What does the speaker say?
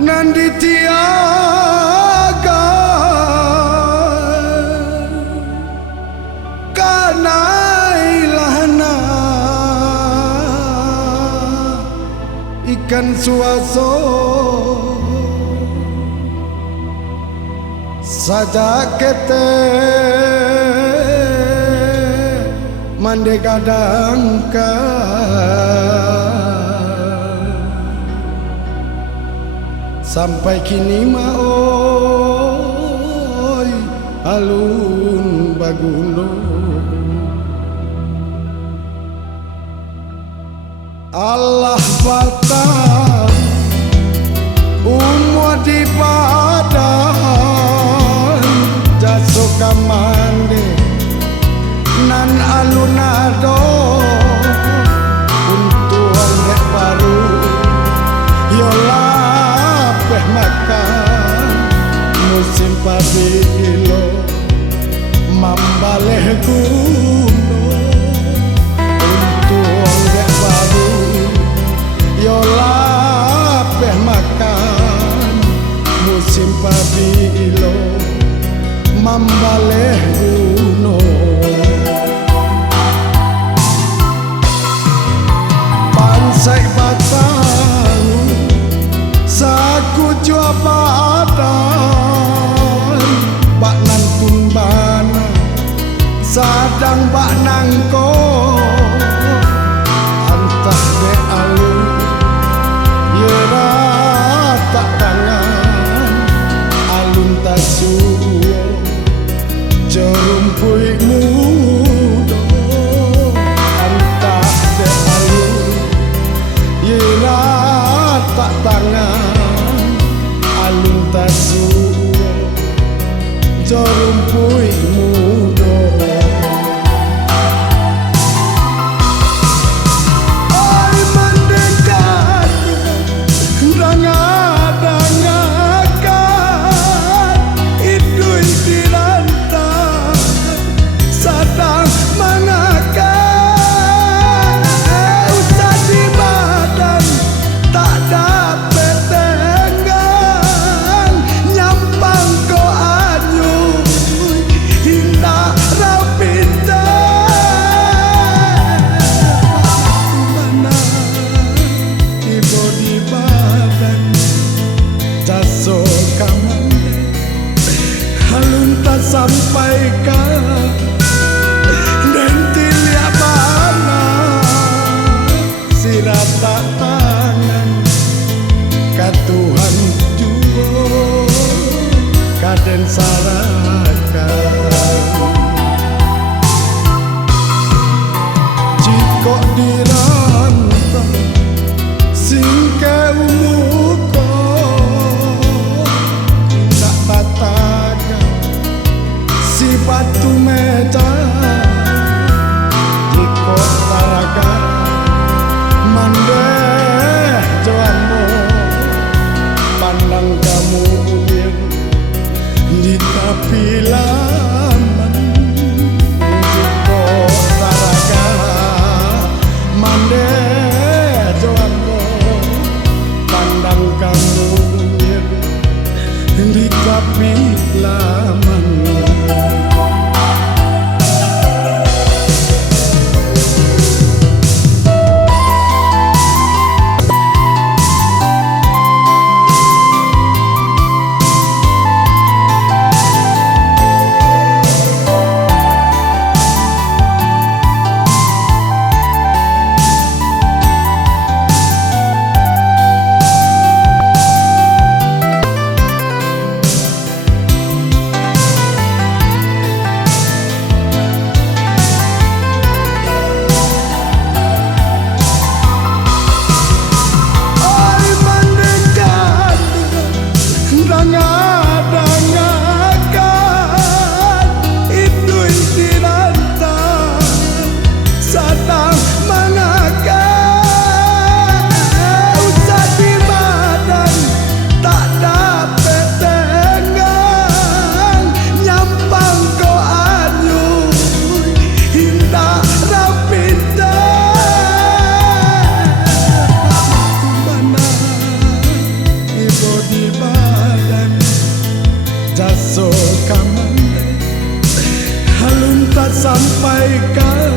Nandi tiaga kanailahna ikan suaso saja kete mande gadangka sampai kini maoi alun bagulo Allah batang di padan jaso kamande nan alunado untuk angget baru yola peh makan musim pabilo mambaleh kuno untuk angget baru yola peh makan musim pabilo mambaleh kuno pansai batang saku jua badan bak nantun bana sadang bak nangko antah de alu yera tak tangan alun tasuo jorumpui mudo antah de alu yera tak tangan alun tasuo jorumpui mudo sampaikan dan tilia bana sirata tangan ka Tuhan juo kaden sarakan jiko dirantau singke umuko tak tatakan si batu meja di kota raga mande joanmo pandang kamu di tepi laman di kota raga mande joanmo pandang kamu di tepi laman. sampaikan